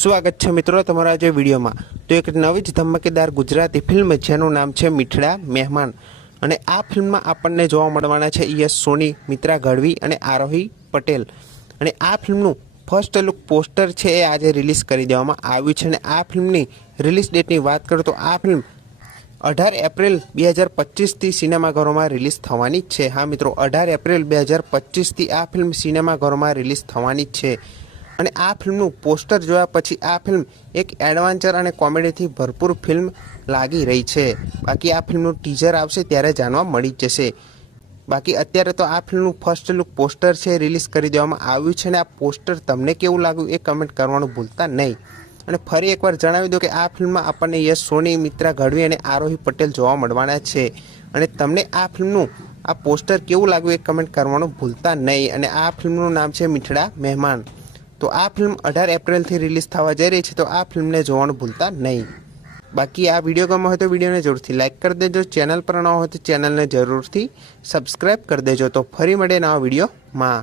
સ્વાગત છે મિત્રો તમારા આજે વિડીયોમાં। તો એક નવી જ ધમાકેદાર ગુજરાતી ફિલ્મ જેનું નામ છે મીઠડા મહેમાન અને આ ફિલ્મમાં આપણને જોવા મળવાના છે યશ સોની, મિત્રા ગઢવી અને આરોહી પટેલ। અને આ ફિલ્મનું ફર્સ્ટ લુક પોસ્ટર છે એ આજે રિલીઝ કરી દેવામાં આવ્યું છે। અને આ ફિલ્મની રિલીઝ ડેટની વાત કરું તો આ ફિલ્મ 18 એપ્રિલ 2025થી સિનેમાઘરોમાં રિલીઝ થવાની જ છે। હા મિત્રો, 18 એપ્રિલ 2025થી આ ફિલ્મ સિનેમાઘરોમાં રિલીઝ થવાની જ છે। અને આ ફિલ્મનું પોસ્ટર જોયા પછી આ ફિલ્મ એક એડવેન્ચર અને કોમેડીથી ભરપૂર ફિલ્મ લાગી રહી છે। બાકી આ ફિલ્મનું ટીઝર આવશે ત્યારે જાણવા મળી જશે। બાકી અત્યારે તો આ ફિલ્મનું ફર્સ્ટ લુક પોસ્ટર છે રિલીઝ કરી દેવામાં આવ્યું છે। અને આ પોસ્ટર તમને કેવું લાગ્યું એ કમેન્ટ કરવાનું ભૂલતા નહીં। અને ફરી એકવાર જણાવી દો કે આ ફિલ્મમાં આપણને યશ સોની, મિત્રા ગઢવી અને આરોહી પટેલ જોવા મળવાના છે। અને તમને આ ફિલ્મનું આ પોસ્ટર કેવું લાગ્યું એ કમેન્ટ કરવાનું ભૂલતા નહીં। અને આ ફિલ્મનું નામ છે મીઠડા મહેમાન। તો આ ફિલ્મ 18 એપ્રિલથી રિલીઝ થવા જઈ રહી છે, તો આ ફિલ્મને જોવાનું ભૂલતા નહીં। બાકી આ વિડીયો ગમ્યો હોય તો વિડીયોને જરૂરથી લાઇક કરી દેજો। ચેનલ પર ન હોય તો ચેનલને જરૂરથી સબસ્ક્રાઈબ કરી દેજો। તો ફરી મળે નવા વિડીયોમાં।